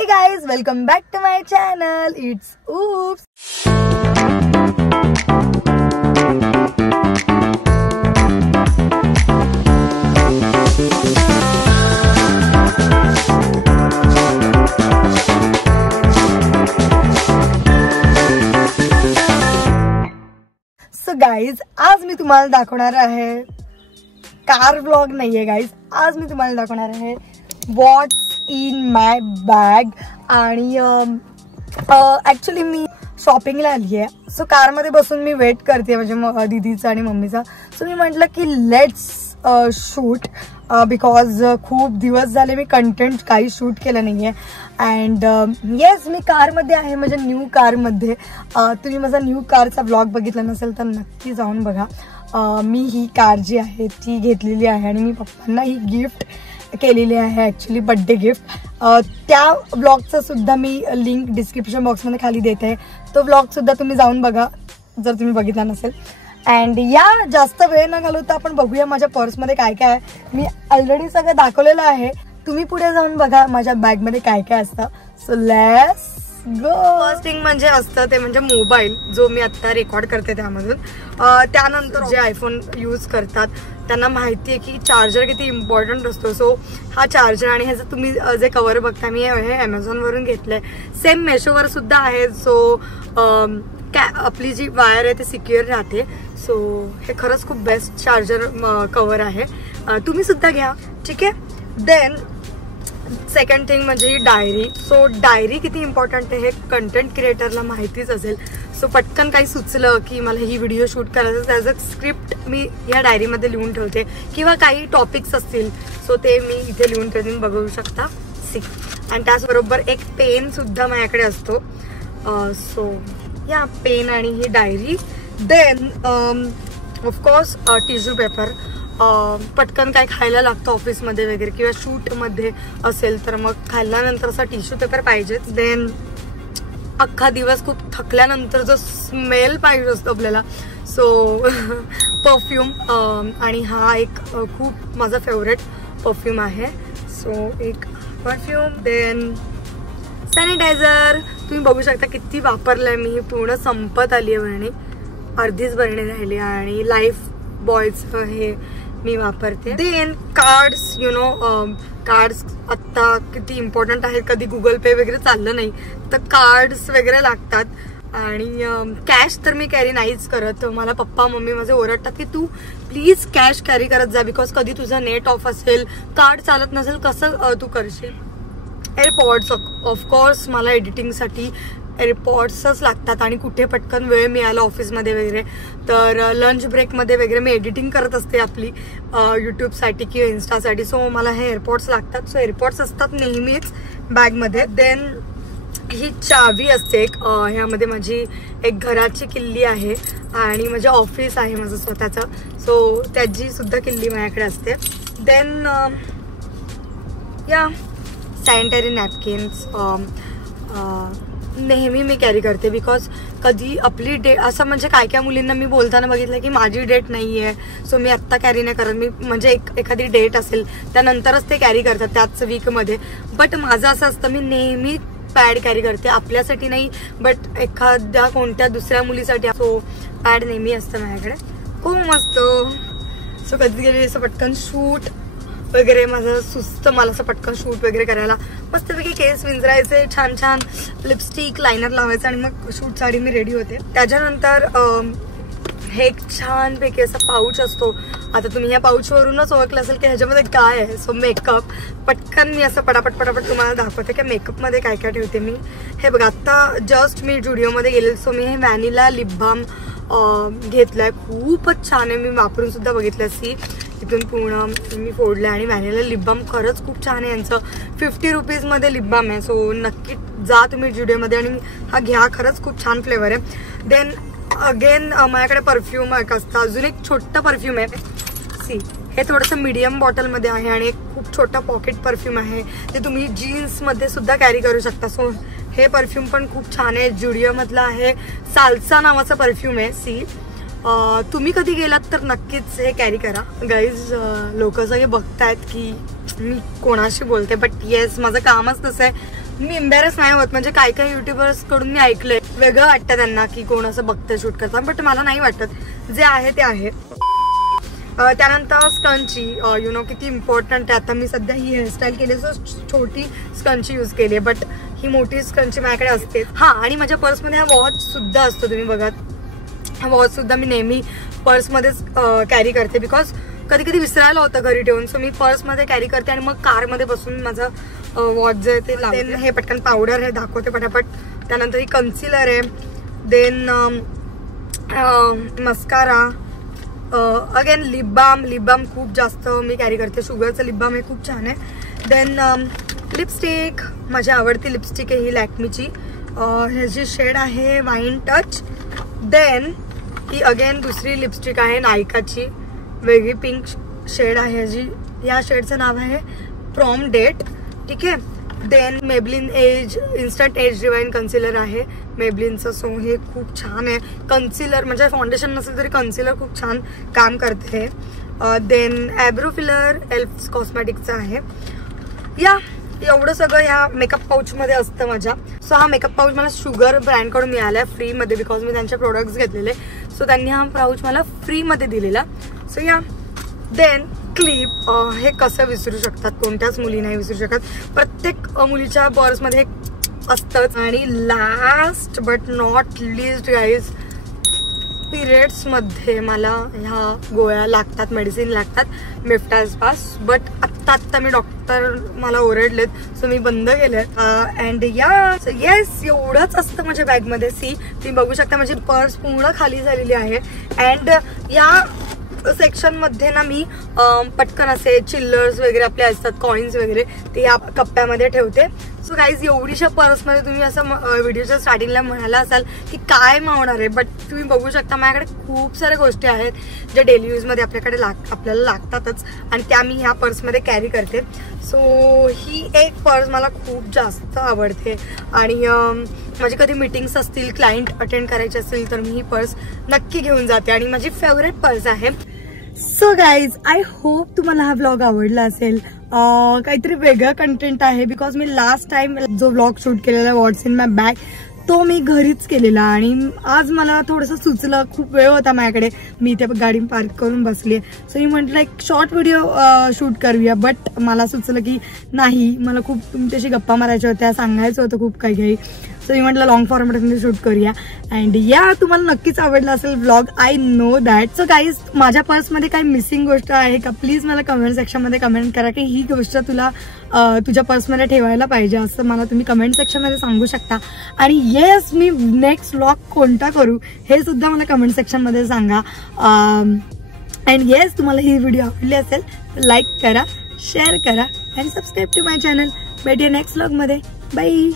Hey guys, welcome back to my channel. It's Oops. So guys, आज मी तुम्हाला दाखवणार आहे कार व्लॉग नाहीये गाइज. आज मी तुम्हाला दाखवणार आहे व्हॉट्स इन माय बॅग. आणि ऍक्च्युली मी शॉपिंगला आली आहे. सो कारमध्ये बसून मी वेट करते म्हणजे दीदीचा आणि मम्मीचा. सो मी म्हटलं की लेट्स शूट बिकॉज खूप दिवस झाले मी कंटेंट काही शूट केलं नाहीये. अँड येस, मी कारमध्ये आहे, म्हणजे न्यू कारमध्ये. तुम्ही माझा न्यू कारचा व्लॉग बघितला नसेल तर नक्की जाऊन बघा. मी ही कार जी आहे ती घेतलेली आहे आणि मी पप्पांना ही गिफ्ट केलेली आहे, ॲक्च्युली बड्डे गिफ्ट. त्या व्लॉगचं सुद्धा मी लिंक डिस्क्रिप्शन बॉक्समध्ये खाली देते आहे. तो व्लॉगसुद्धा तुम्ही जाऊन बघा जर तुम्ही बघितला नसेल. अँड या जास्त वेळ न घालवता आपण बघूया माझ्या पर्समध्ये काय काय आहे. मी ऑलरेडी सगळं दाखवलेलं आहे, तुम्ही पुढे जाऊन बघा माझ्या बॅगमध्ये काय काय असतं. So let's go. First thing म्हणजे असतं ते म्हणजे मोबाईल, जो मी आता रेकॉर्ड करते त्यामधून. त्यानंतर जे आयफोन यूज करतात त्यांना माहिती आहे की चार्जर किती इम्पॉर्टंट असतो. सो हा चार्जर आणि ह्याचं तुम्ही जे कवर बघता मी हे ॲमेझॉनवरून घेतलं आहे. सेम मेशोवर सुद्धा आहे. सो आपली जी वायर आहे ती सिक्युअर राहते. सो हे खरंच खूप बेस्ट चार्जर कवर आहे, तुम्ही सुद्धा घ्या, ठीक आहे. देन सेकंड थिंग म्हणजे ही डायरी. सो डायरी किती इम्पॉर्टंट आहे हे कंटेंट क्रिएटरला माहितीच असेल. सो पटकन काही सुचलं की मला ही व्हिडिओ शूट करायचं, त्याचं स्क्रिप्ट मी या डायरीमध्ये लिहून ठेवते किंवा काही टॉपिक्स असतील सो ते मी इथे लिहून ठेवते, बघू शकता. आणि त्याचबरोबर एक पेन सुद्धा माझ्याकडे असतो. सो या पेन आणि ही diary. Then of course tissue paper. पटकन काय खायला लागतं ऑफिसमध्ये वगैरे किंवा शूटमध्ये असेल तर मग खाल्ल्यानंतर असा टिश्यू पेपर पाहिजेच. देन अख्खा दिवस खूप थकल्यानंतर जो स्मेल पाहिजे असतो आपल्याला, सो परफ्यूम. आणि हा एक खूप माझा फेवरेट परफ्यूम आहे. सो एक परफ्यूम. Then sanitiser. तुम्ही बघू शकता किती वापरलंय मी, पूर्ण संपत आली आहे बरणी, अर्धीच बरणी राहिली. आणि लाईफ बॉयचं हे मी वापरते. Then cards, you know cards आत्ता किती इम्पॉर्टंट आहेत. कधी गुगल पे वगैरे चाललं नाही तर कार्ड्स वगैरे लागतात. आणि कॅश तर मी कॅरी नाहीच करत. मला पप्पा मम्मी माझे ओरडतात की तू प्लीज कॅश कॅरी करत जा, बिकॉज कधी तुझं नेट ऑफ असेल, कार्ड चालत नसेल, कसं तू करशील. एअरपॉड्स ऑफकोर्स मला एडिटिंगसाठी एअरपॉड्सच लागतात. आणि कुठे पटकन वेळ मिळाला ऑफिसमध्ये वगैरे तर लंच ब्रेकमध्ये वगैरे मी एडिटिंग करत असते आपली यूट्यूबसाठी किंवा इन्स्टासाठी. सो मला हे एअरपॉड्स लागतात. सो एअरपॉड्स असतात नेहमीच बॅगमध्ये. देन ही चावी असते एक. ह्यामध्ये माझी एक घराची किल्ली आहे आणि माझे ऑफिस आहे माझं स्वतःचं. सो त्याची सुद्धा किल्ली माझ्याकडे असते. देन या सॅनिटरी नॅपकिन्स नेहमी मी कॅरी करते, बिकॉज कधी आपली डेट असं म्हणजे काय काय मुलींना मी बोलताना बघितलं की माझी डेट नाही आहे सो मी आत्ता कॅरी नाही करत. मी म्हणजे एखादी डेट असेल त्यानंतरच ते कॅरी करतात त्याच वीकमध्ये. बट माझं असं असतं मी नेहमी पॅड कॅरी करते, आपल्यासाठी नाही बट एखाद्या कोणत्या दुसऱ्या मुलीसाठी. सो पॅड नेहमी असतं माझ्याकडे, खूप मस्त. सो कधी कधी असं पटकन शूट वगैरे माझं सुस्त, मला असं पटकन शूट वगैरे करायला मस्तपैकी केस विंचरायचे, छान छान लिपस्टिक लायनर लावायचं आणि मग शूटसाठी मी रेडी होते. त्याच्यानंतर हे एक छानपैकी असा पाऊच असतो. आता तुम्ही ह्या पाऊचवरूनच ओळखलं असेल की ह्याच्यामध्ये काय आहे. So makeup. पटकन मी असं पटापट तुम्हाला दाखवते की मेकअपमध्ये काय काय ठेवते मी. हे बघा, आत्ता जस्ट मी जुडिओमध्ये गेले. सो मी हे व्हॅनिला लिप बाम घेतलाय, खूपच छान आहे. मी वापरून सुद्धा बघितलं. सी इथून पूर्ण मी फोडलं. आणि व्हॅनिला लिप बाम खरंच खूप छान आहे. यांचं 50 रुपीजमध्ये लिप बाम आहे. सो नक्की जा तुम्ही जुडिओमध्ये आणि हा घ्या, खरंच खूप छान फ्लेवर आहे. देन अगेन माझ्याकडे परफ्यूम एक असतं, अजून एक छोटं परफ्यूम आहे. सी हे थोडंसं मीडियम बॉटलमध्ये आहे आणि एक खूप छोटा पॉकेट परफ्यूम आहे, ते तुम्ही जीन्समध्ये सुद्धा कॅरी करू शकता. सो हे परफ्यूम पण खूप छान आहे, जुडिओमधला आहे. साल्सा नावाचा परफ्यूम आहे. सी तुम्ही कधी गेलात तर नक्कीच हे कॅरी करा गाईज. लोक सगळे बघतायत की मी कोणाशी बोलते, बट येस माझं कामच तसं आहे. मी एम्बॅरेस नाही होत. म्हणजे काही काही युट्यूबर्स कडून मी ऐकलंय वेगळं वाटतं त्यांना की कोण असं बघतं शूट करतात, बट मला नाही वाटत. जे आहे ते आहे. त्यानंतर स्कंची यु नो किती इम्पॉर्टंट आहे. आता मी सध्या ही हेअरस्टाईल केली सो छोटी स्कंची यूज केली आहे, बट ही मोठी स्कंची माझ्याकडे असते. हां, आणि माझ्या पर्समध्ये हा वॉच सुद्धा असतो. तुम्ही बघा, हा वॉच सुद्धा मी नेहमी पर्समध्येच कॅरी करते बिकॉज कधी कधी विसरायला होतं घरी ठेवून. सो मी पर्समध्ये कॅरी करते आणि मग कारमध्ये बसून माझं वॉच जे आहे ते लावते. हे पटकन पावडर आहे, दाखवते पटापट. त्यानंतर ही कन्सिलर आहे. Then mascara. Again lip balm खूप जास्त मी कॅरी करते. शुगरचं लिप बाम हे खूप छान आहे. देन लिपस्टिक, माझी आवडती लिपस्टिक आहे ही लॅक्मीची. ह्याची शेड आहे वाईन टच. देन ही अगेन दुसरी लिपस्टिक आहे नायकाची, वेगळी पिंक शेड आहे ह्याची. या शेडचं नाव आहे प्रॉम डेट. ठीक आहे. Then Maybelline age instant age divine concealer आहे मेबलिनचं. सो हे खूप छान आहे कन्सिलर. म्हणजे फाउंडेशन नसेल तरी कन्सिलर खूप छान काम करते. देन ॲब्रो फिलर एल्फ कॉस्मेटिकचं आहे. या एवढं सगळं ह्या मेकअप पाऊचमध्ये असतं माझ्या. सो हा मेकअप पाऊच मला शुगर ब्रँडकडून मिळाला आहे फ्रीमध्ये बिकॉज मी त्यांचे प्रोडक्ट्स घेतलेले. सो त्यांनी हा पाऊच मला फ्रीमध्ये दिलेला. सो या. देन क्लिप, हे कसं विसरू शकतात, कोणत्याच मुली नाही विसरू शकत. प्रत्येक मुलीच्या पर्समध्ये असतंच. आणि last but not least guys, पिरियड्समध्ये मला ह्या गोळ्या लागतात, मेडिसिन लागतात मेफ्टाज पास. बट आत्ता मी डॉक्टर मला ओरडलेत सो मी बंद केलेत. अँड या येस एवढंच असतं माझ्या बॅगमध्ये. सी तुम्ही बघू शकता माझी पर्स पूर्ण खाली झालेली आहे. अँड या सेक्शन मध्ये ना मी पटकन असे चिल्लर्स वगैरे आपले असतात कॉइन्स वगैरे ते या कप्प्यामध्ये ठेवते. सो गाईज एवढीशा पर्समध्ये तुम्ही असं व्हिडिओच्या स्टार्टिंगला म्हणाला असाल की काय मावणार आहे, बट तुम्ही बघू शकता माझ्याकडे खूप साऱ्या गोष्टी आहेत ज्या डेली यूजमध्ये आपल्याला लागतातच आणि त्या मी ह्या पर्समध्ये कॅरी करते. सो ही एक पर्स मला खूप जास्त आवडते आणि माझी कधी मीटिंग्स असतील, क्लायंट अटेंड करायचे असतील तर मी ही पर्स नक्की घेऊन जाते आणि माझी फेवरेट पर्स आहे. सो गाईज आय होप तुम्हाला हा व्लॉग आवडला असेल. काहीतरी वेगळं कंटेंट आहे बिकॉज मी लास्ट टाइम जो व्लॉग शूट केलेला व्हॉट्स इन माय बॅग तो मी घरीच केलेला आणि आज मला थोडंसं सुचलं, खूप वेळ होता माझ्याकडे, मी त्या गाडी पार्क करून बसली. सो मी म्हटलं एक शॉर्ट व्हिडिओ शूट करूया, बट मला सुचलं की नाही, मला खूप तुमच्याशी गप्पा मारायच्या होत्या, सांगायचं होतं खूप काही. सो मी म्हटलं लॉंग फॉर्मॅटमध्ये शूट करूया. अँड या तुम्हाला नक्कीच आवडला असेल vlog, I know that. So guys माझ्या पर्समध्ये काही मिसिंग गोष्ट आहे का प्लीज मला कमेंट सेक्शनमध्ये कमेंट करा की ही गोष्ट तुला तुझ्या पर्समध्ये ठेवायला पाहिजे असं मला तुम्ही कमेंट सेक्शनमध्ये सांगू शकता. आणि येस मी नेक्स्ट व्लॉग कोणता करू हे सुद्धा मला कमेंट सेक्शनमध्ये सांगा. अँड येस तुम्हाला ही व्हिडिओ आवडली असेल तर लाईक करा, शेअर करा आणि सबस्क्राईब टू माय चॅनल. भेटूया नेक्स्ट व्लॉगमध्ये. बाय.